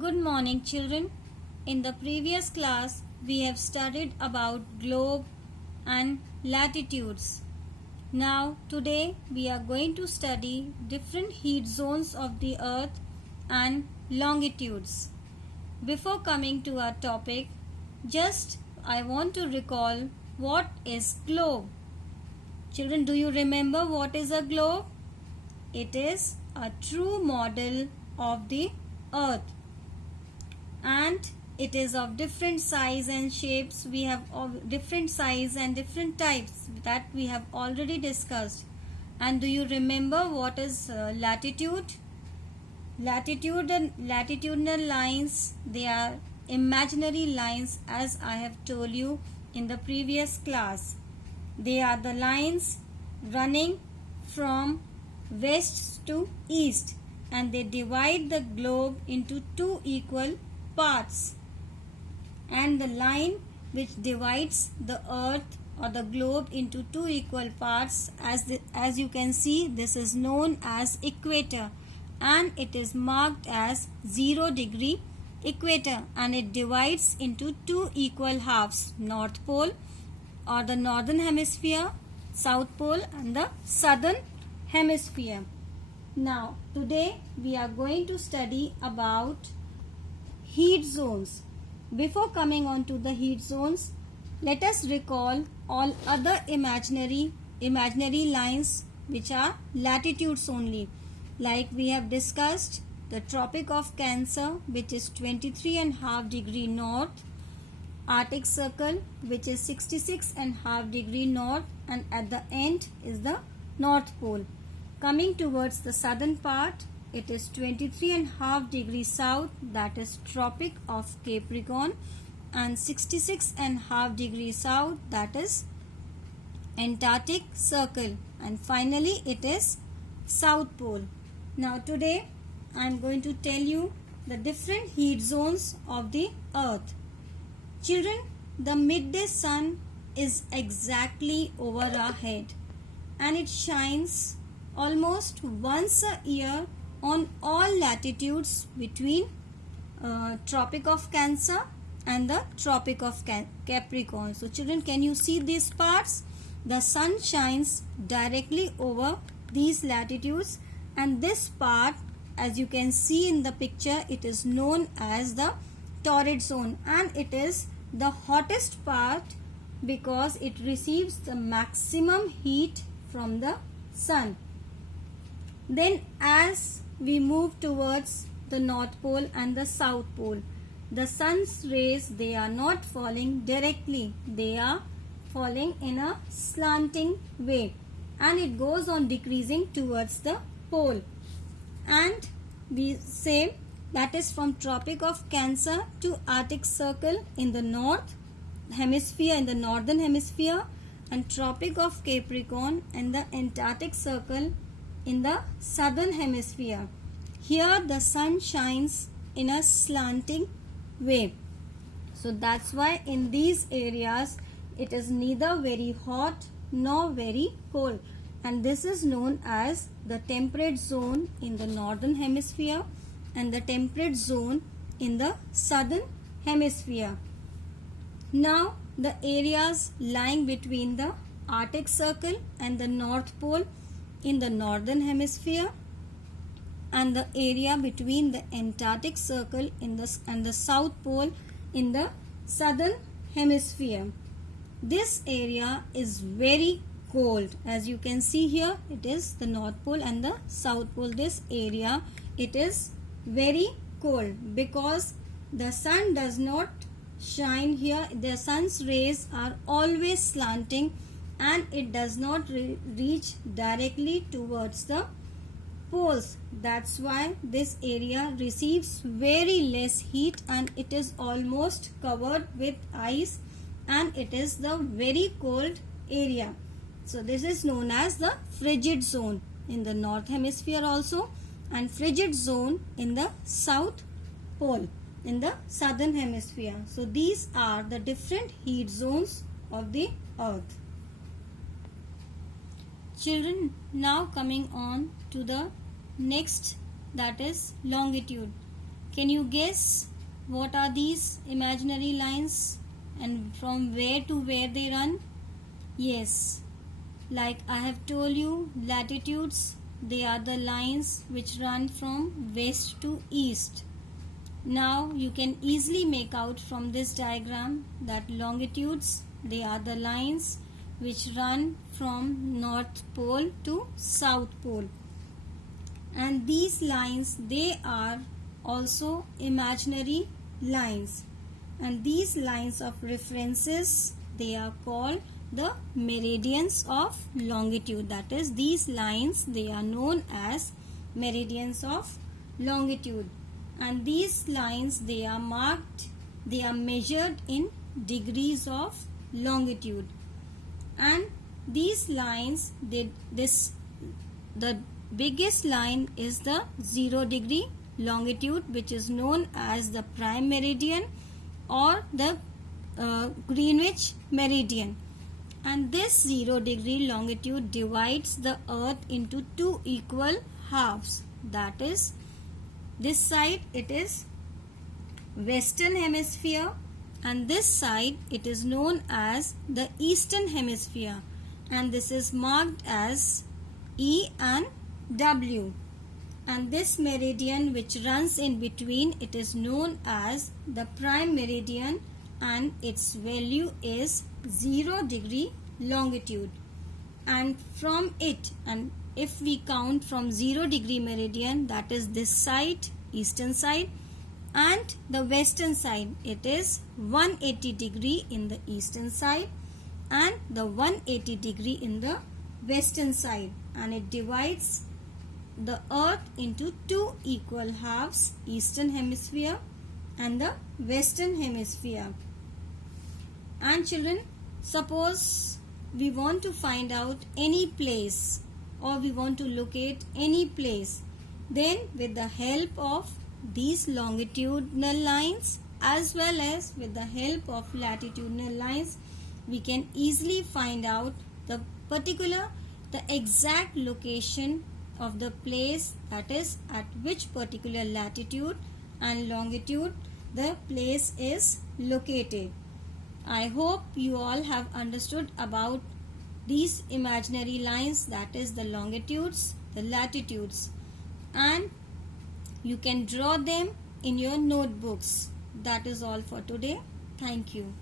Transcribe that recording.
Good morning, children. In the previous class, we have studied about globe and latitudes. Now, today we are going to study different heat zones of the earth and longitudes. Before coming to our topic, I want to recall what is globe. Children, do you remember what is a globe? It is a true model of the earth, and it is of different size and shapes. We have of different size and different types that we have already discussed. And do you remember what is latitude? Latitudinal lines, they are imaginary lines, as I have told you in the previous class. They are the lines running from west to east, and they divide the globe into two equal parts. And the line which divides the earth or the globe into two equal parts, as you can see, this is known as equator, and it is marked as 0-degree equator, and it divides into two equal halves: North Pole or the northern hemisphere, South Pole, and the southern hemisphere. Now today we are going to study about heat zones. Before coming on to the heat zones, let us recall all other imaginary lines which are latitudes only. Like we have discussed the Tropic of Cancer, which is 23.5 degree north, Arctic Circle, which is 66.5 degree north, and at the end is the North Pole. Coming towards the southern part, it is 23.5 degrees south, that is Tropic of Capricorn, and 66.5 degrees south, that is Antarctic Circle, and finally it is South Pole. Now today I am going to tell you the different heat zones of the earth. Children, the midday sun is exactly over our head, and it shines almost once a year on all latitudes between Tropic of Cancer and the Tropic of Capricorn. So children, can you see these parts? The sun shines directly over these latitudes, and this part, as you can see in the picture, it is known as the torrid zone, and it is the hottest part because it receives the maximum heat from the sun. Then as we move towards the North Pole and the South Pole, the sun's rays, they are not falling directly, they are falling in a slanting way, and it goes on decreasing towards the pole. And we say that is from Tropic of Cancer to Arctic Circle in the north hemisphere, in the northern hemisphere, and Tropic of Capricorn and the Antarctic Circle in the southern hemisphere. Here the sun shines in a slanting way. So that's why in these areas it is neither very hot nor very cold, and this is known as the temperate zone in the northern hemisphere and the temperate zone in the southern hemisphere. Now the areas lying between the Arctic Circle and the North Pole in the northern hemisphere, and the area between the Antarctic Circle and the South Pole in the southern hemisphere. This area is very cold. As you can see here, it is the North Pole and the South Pole. This area, it is very cold because the sun does not shine here. The sun's rays are always slanting, and it does not reach directly towards the poles. That's why this area receives very less heat, and it is almost covered with ice, and it is the very cold area. So this is known as the frigid zone in the north hemisphere also, and frigid zone in the South Pole in the southern hemisphere. So these are the different heat zones of the earth. Children, now coming on to the next, that is longitude. Can you guess what are these imaginary lines and from where to where they run? Yes, like I have told you, latitudes, they are the lines which run from west to east. Now you can easily make out from this diagram that longitudes, they are the lines which run from North Pole to South Pole. And these lines, they are also imaginary lines. And these lines of references, they are called the meridians of longitude. That is, these lines, they are known as meridians of longitude. And these lines, they are marked, they are measured in degrees of longitude. And these lines, the biggest line is the 0 degree longitude, which is known as the prime meridian or the Greenwich meridian. And this 0 degree longitude divides the earth into two equal halves. That is, this side it is western hemisphere and this side it is known as the eastern hemisphere, and this is marked as E and W. And this meridian which runs in between, it is known as the prime meridian, and its value is 0 degree longitude. And from it, and if we count from 0 degree meridian, that is this side, eastern side, and the western side, it is 180 degree in the eastern side and the 180 degree in the western side, and it divides the earth into two equal halves, eastern hemisphere and the western hemisphere. And children, suppose we want to find out any place or we want to locate any place, then with the help of these longitudinal lines as well as with the help of latitudinal lines, we can easily find out the exact location of the place, that is at which particular latitude and longitude the place is located. I hope you all have understood about these imaginary lines, that is the longitudes, the latitudes, and you can draw them in your notebooks. That is all for today. Thank you.